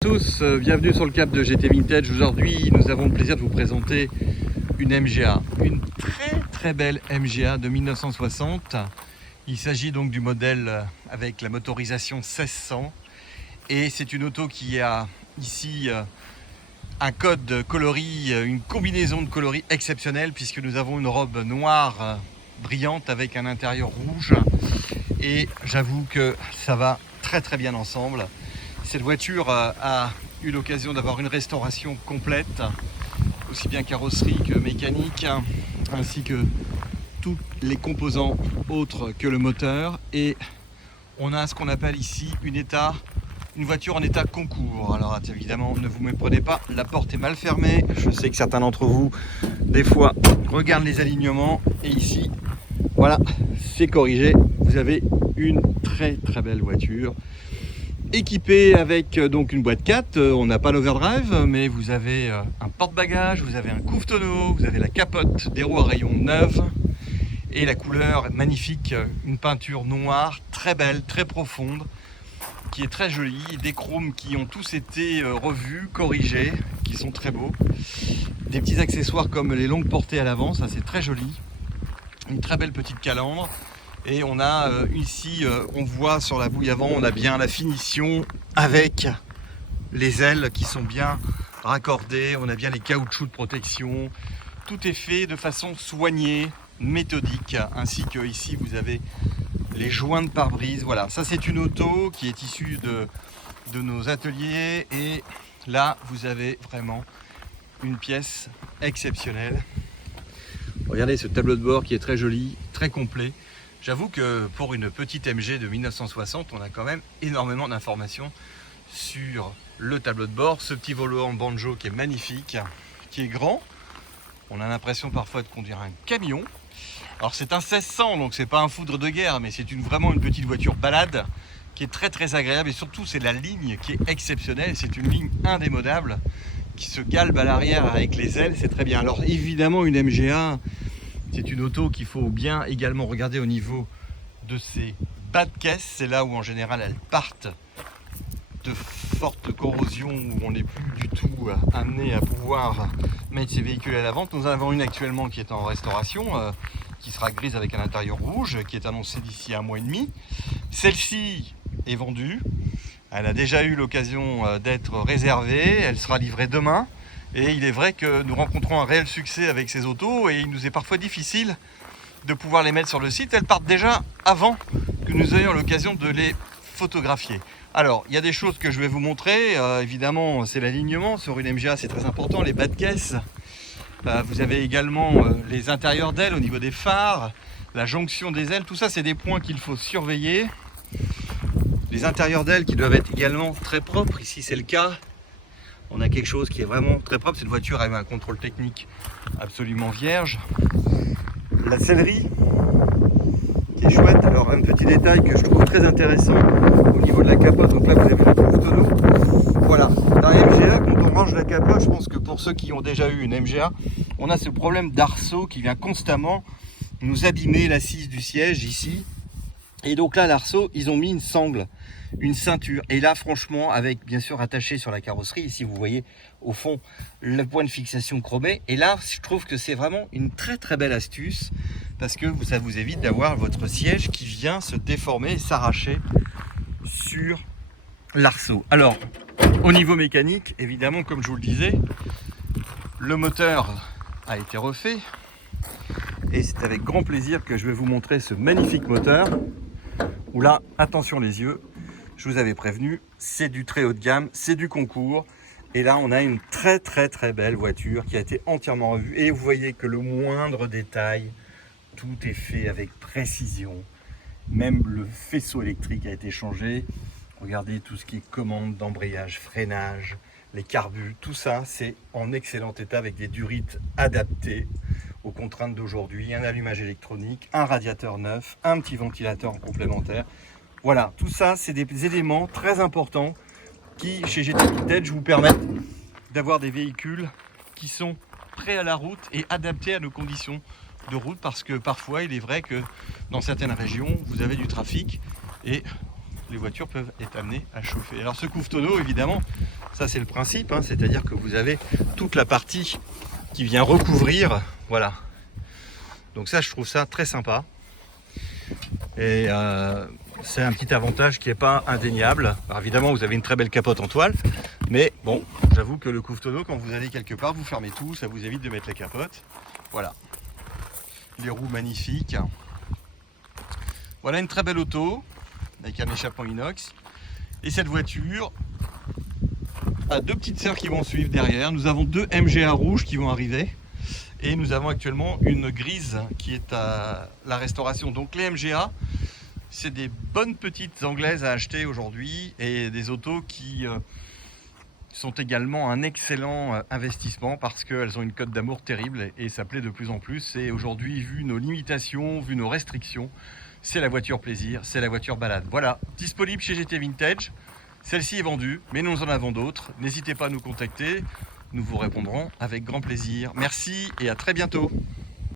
Tous, bienvenue sur le cap de GT Vintage. Aujourd'hui, nous avons le plaisir de vous présenter une MGA, une très belle MGA de 1960. Il s'agit donc du modèle avec la motorisation 1600 et c'est une auto qui a ici un code coloris, une combinaison de coloris exceptionnelle puisque nous avons une robe noire brillante avec un intérieur rouge et j'avoue que ça va très bien ensemble. Cette voiture a eu l'occasion d'avoir une restauration complète, aussi bien carrosserie que mécanique, ainsi que tous les composants autres que le moteur. Et on a ce qu'on appelle ici une voiture en état concours. Alors évidemment, ne vous méprenez pas, la porte est mal fermée. Je sais que certains d'entre vous, des fois, regardent les alignements. Et ici, voilà, c'est corrigé. Vous avez une très belle voiture. Équipé avec donc une boîte 4, on n'a pas l'overdrive, mais vous avez un porte-bagages, vous avez un couvre-tonneau, vous avez la capote, des roues à rayons neuves et la couleur magnifique, une peinture noire très belle, très profonde, qui est très jolie, des chromes qui ont tous été revus, corrigés, qui sont très beaux, des petits accessoires comme les longues portées à l'avant, ça c'est très joli, une très belle petite calandre. Et on a ici, on voit sur la bouille avant, on a bien la finition avec les ailes qui sont bien raccordées, on a bien les caoutchoucs de protection. Tout est fait de façon soignée, méthodique, ainsi que ici vous avez les joints de pare-brise. Voilà, ça c'est une auto qui est issue de nos ateliers et là vous avez vraiment une pièce exceptionnelle. Regardez ce tableau de bord qui est très joli, très complet. J'avoue que pour une petite MG de 1960, on a quand même énormément d'informations sur le tableau de bord. Ce petit volant banjo qui est magnifique, qui est grand. On a l'impression parfois de conduire un camion. Alors c'est un 1600, donc c'est pas un foudre de guerre, mais c'est vraiment une petite voiture balade qui est très agréable. Et surtout, c'est la ligne qui est exceptionnelle. C'est une ligne indémodable qui se galbe à l'arrière avec les ailes. C'est très bien. Alors évidemment, une MGA... c'est une auto qu'il faut bien également regarder au niveau de ses bas de caisse. C'est là où en général elles partent de fortes corrosions, où on n'est plus du tout amené à pouvoir mettre ces véhicules à la vente. Nous en avons une actuellement qui est en restauration, qui sera grise avec un intérieur rouge, qui est annoncée d'ici 1 mois et demi. Celle-ci est vendue. Elle a déjà eu l'occasion d'être réservée. Elle sera livrée demain. Et il est vrai que nous rencontrons un réel succès avec ces autos et il nous est parfois difficile de pouvoir les mettre sur le site. Elles partent déjà avant que nous ayons l'occasion de les photographier. Alors, il y a des choses que je vais vous montrer. Évidemment, c'est l'alignement. Sur une MGA, c'est très important. Les bas de caisse. Vous avez également les intérieurs d'ailes au niveau des phares, la jonction des ailes. Tout ça, c'est des points qu'il faut surveiller. Les intérieurs d'ailes qui doivent être également très propres. Ici, c'est le cas. On a quelque chose qui est vraiment très propre. Cette voiture a eu un contrôle technique absolument vierge. La sellerie qui est chouette. Alors un petit détail que je trouve très intéressant au niveau de la capote. Donc là vous avez le couvre-tonneau. Voilà. Dans la MGA, quand on range la capote, je pense que pour ceux qui ont déjà eu une MGA, on a ce problème d'arceau qui vient constamment nous abîmer l'assise du siège ici. Et donc là, l'arceau, ils ont mis une sangle, une ceinture. Et là, franchement, avec bien sûr attaché sur la carrosserie, ici vous voyez au fond le point de fixation chromé. Et là, je trouve que c'est vraiment une très belle astuce parce que ça vous évite d'avoir votre siège qui vient se déformer et s'arracher sur l'arceau. Alors, au niveau mécanique, évidemment, comme je vous le disais, le moteur a été refait. Et c'est avec grand plaisir que je vais vous montrer ce magnifique moteur. Où là, attention les yeux, je vous avais prévenu, c'est du très haut de gamme, c'est du concours. Et là, on a une très belle voiture qui a été entièrement revue. Et vous voyez que le moindre détail, tout est fait avec précision. Même le faisceau électrique a été changé. Regardez tout ce qui est commande d'embrayage, freinage, les carbus, tout ça, c'est en excellent état avec des durites adaptées aux contraintes d'aujourd'hui, un allumage électronique, un radiateur neuf, un petit ventilateur complémentaire. Voilà, tout ça, c'est des éléments très importants qui, chez GT Vintage, vous permettent d'avoir des véhicules qui sont prêts à la route et adaptés à nos conditions de route parce que parfois, il est vrai que dans certaines régions, vous avez du trafic et les voitures peuvent être amenées à chauffer. Alors ce couvre-tonneau, évidemment, Ça c'est le principe, hein, c'est-à-dire que vous avez toute la partie qui vient recouvrir, voilà. Donc ça je trouve ça très sympa. Et c'est un petit avantage qui n'est pas indéniable. Alors évidemment vous avez une très belle capote en toile, mais bon, j'avoue que le couvre-tonneau, quand vous allez quelque part, vous fermez tout, ça vous évite de mettre la capote. Voilà. Les roues magnifiques. Voilà une très belle auto avec un échappement inox. Et cette voiture a deux petites sœurs qui vont suivre derrière. Nous avons deux MGA rouges qui vont arriver. Et nous avons actuellement une grise qui est à la restauration. Donc les MGA, c'est des bonnes petites anglaises à acheter aujourd'hui et des autos qui sont également un excellent investissement parce qu'elles ont une cote d'amour terrible et ça plaît de plus en plus. Et aujourd'hui, vu nos limitations, vu nos restrictions, c'est la voiture plaisir, c'est la voiture balade. Voilà, disponible chez GT Vintage. Celle-ci est vendue, mais nous en avons d'autres. N'hésitez pas à nous contacter, nous vous répondrons avec grand plaisir. Merci et à très bientôt.